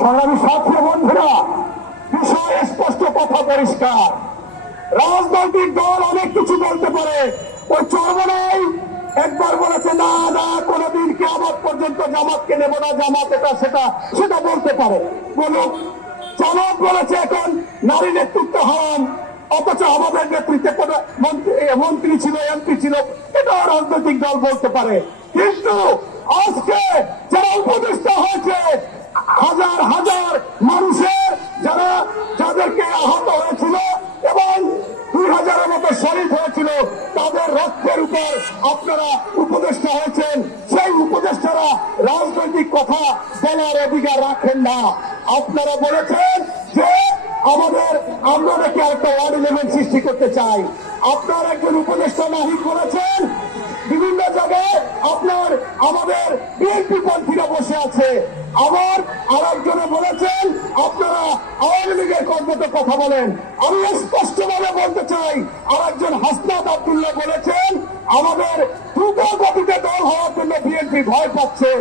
সংগ্রামী সাথী বন্ধুরা, বিষয় স্পষ্ট, কথা পরিষ্কার। রাজনৈতিক দল অনেক কিছু বলতে পারে। ওই চরমনাই একবার বলেছে না না কোনদিন কিয়ামত পর্যন্ত জামাতকে নেব না, জামাত এটা সেটা বলতে পারে, বলুক। জামাত বলেছে এখন নারী নেতৃত্ব হারাম, অথচ আমাদের নেতৃত্বে কোনো মন্ত্রী ছিল, এমপি ছিল, এটাও রাজনৈতিক দল বলতে পারে। কিন্তু আজকে যারা উপদেষ্টা হয়েছে, হাজার হাজার মানুষের যাদেরকে আহত হয়েছিল এবং 2000-এর মতো শহীদ হয়েছিল, তাদের রক্তের উপর আপনারা উপদেষ্টা হয়েছেন। সেই উপদেষ্টারা রাজনৈতিক কথা বলার অধিকার রাখেন না। আপনারা বলেছেন যে আমরা নাকি একটা ওয়ার্ড এলিমেন্ট সৃষ্টি করতে চাই। আপনার একজন উপদেষ্টা নাহিদ বলেছেন বিভিন্ন জায়গায় আমাদের বিএনপি পন্থীরা বসে আছে। আবার আরেকজনে বলেছেন আপনারা আওয়ামী লীগের কর্মতে কথা বলেন। আমি স্পষ্টভাবে বলতে চাই, আরেকজন হাসনাত আব্দুল্লাহ বলেছেন আমাদের দ্রুত গতিতে দল হওয়ার জন্য বিএনপি ভয় পাচ্ছে।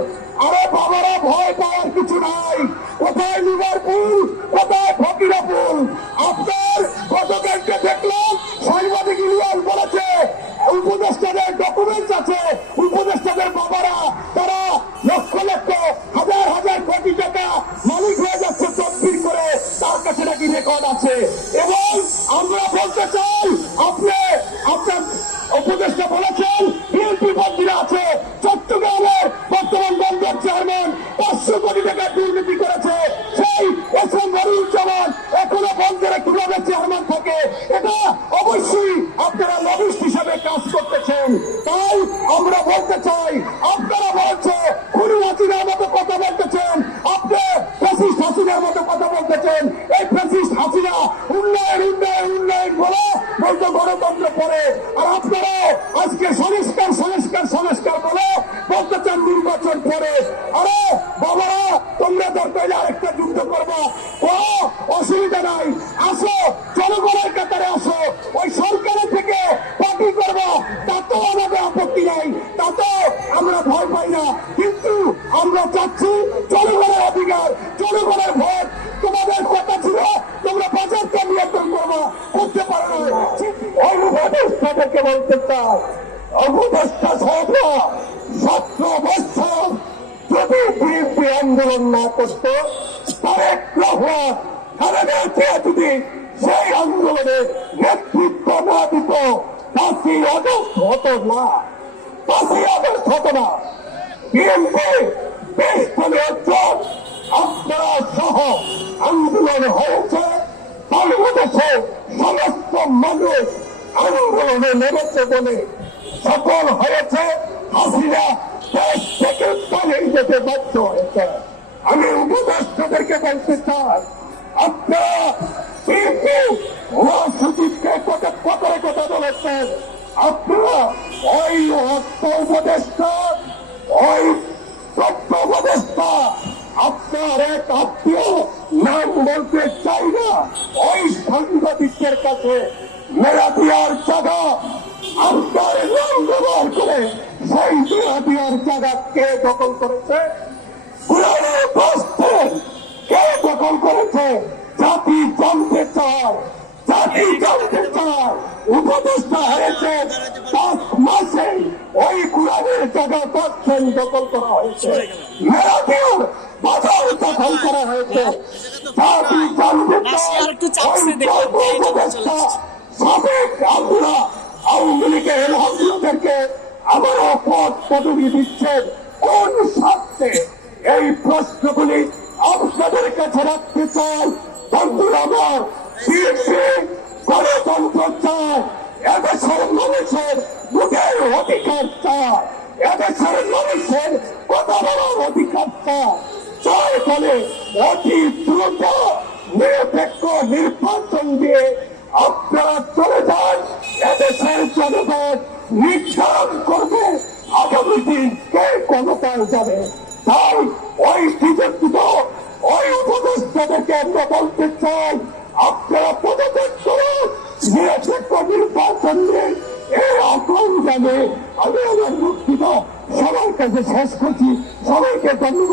আরে বাবারা, ভয় পাওয়ার কিছু নাই। কোথায় লিভারপুল, কোথায় ফকিরাপুল? আপনার গতকালকে দেখলাম সাংবাদিক ইলিয়াস বলেছে উপদেষ্টাদের ডকুমেন্টস আছে, উপদেষ্টাদের বাবারা তারা লক্ষ লক্ষ হাজার হাজার কোটি টাকা মালিক হয়ে যাচ্ছে তদবির করে, তার কাছে নাকি রেকর্ড আছে। এবং আমরা বলতে চাই, আপনার উপদেষ্টা বলেছেন বিএনপি মন্ত্রীরা আছে। চট্টগ্রামের বর্তমান বন্দর চেয়ারম্যান 500 কোটি টাকা দুর্নীতি করেছে, সেই এস এম মনিরুজ্জামান এখনো বন্দরে কিভাবে চেয়ারম্যান থাকে? এটা অবশ্যই আপনারা লবিস্ট হিসাবে কাজ করতেছেন। তাই আমরা বলতে চাই, আপনারা বলছে খুনি হাসিনার মতো কথা বলতেছেন, আপনি ফ্যাসিস্ট হাসিনার মতো কথা বলতেছেন। এই ফ্যাসিস্ট হাসিনা উন্নয়ন উন্নয়ন উন্নয়ন বলে বলতে গণতন্ত্র পরে, আর আপনারা আজকে সংস্কার সংস্কার সংস্কার বলে বলতে চান নির্বাচন পরে। আরে বাবারা, তোমরা দরকার আরেকটা যুদ্ধ করবো, কোনো অসুবিধা নাই, আসো জনগণের কাতারে আসো, ওই সরকারের থেকে পার্টি করবো, তাতেও আমাদের আপত্তি নাই, তাতেও আমরা ভয় পাই না। কিন্তু আমরা চাচ্ছি জনগণের অধিকার, জনগণের ভোট। তোমাদের কথা ছিল তোমরা বাজারকে নিয়ন্ত্রণ করতে পারো না। ওই উপদেষ্টাদেরকে বলতে চাও, উপদেষ্টা সভা 17 বছর যদি বিএনপি আন্দোলন না করত, তারেক রহমান খালেদা জিয়া যদি সেই আন্দোলনে নেতৃত্ব না দিত, 5ই আগস্ট হতো না, 5ই আগস্ট হতো না। বিএনপি 20-15 জন আপনারা সহ আন্দোলন হয়েছে, বাংলাদেশে সমস্ত মানুষ আন্দোলনে নেমেছে বলে সফল হয়েছে। হাসিনা দেশ থেকে পালিয়ে যেতে বাধ্য হয়েছে। আমি উপদেষ্টাদেরকে বলতে চাই, আপনারা মহাসচিবকে কথা বলেছেন, আপনারা ওই অর্থ উপদেষ্টা, ওই তথ্য উপদেষ্টা, আপনার এক আত্মীয় নাম বলতে চাই না, ওই সাংবাদিকদের কাছে মেরা দিয়ার জায়গা আপনার নাম ব্যবহার করে সেই মেরা দিয়ার জায়গা কে দখল করেছে? কে দখল করেছে? জাতি জানতে চায়, জাতি জানতে চায়। উপদেষ্টা হয়েছে 5 মাসে ওই কোরআনের জায়গা 5% দখল করা হয়েছে, মেরা দিয়ার বাজার দখল করা হয়েছে। জাতি জানতে চায় সাবেক আমরা আওয়ামী লীগের এলহামদেরকে আবারও পদ পদবি দিচ্ছেন কোন স্বার্থে? এই প্রশ্নগুলি আপনাদের কাছে রাখতে চাই। বন্ধুরা আমার, গণতন্ত্র চায়, এদেশের মানুষের ভোটের অধিকার চায়, এদেশের মানুষের কথা বলার অধিকার চায়। যার ফলে অতি দ্রুত নিরপেক্ষ নির্বাচন দিয়ে আপনারা চলে যান। এদেশের জনগণ নির্ধারণ করবে আগামী দিন কে ক্ষমতায় যাবে। তাই ওই বিজেপিত ওই উপদেষ্টাদেরকে আমরা বলতে চাই, আপনারা পদত্যাগ করুন, নিরপেক্ষ নির্বাচন নিয়ে এই আগ্রহ জানে। আমি আমার মুক্তিত সবার কাছে শেষ করছি। সবাইকে ধন্যবাদ।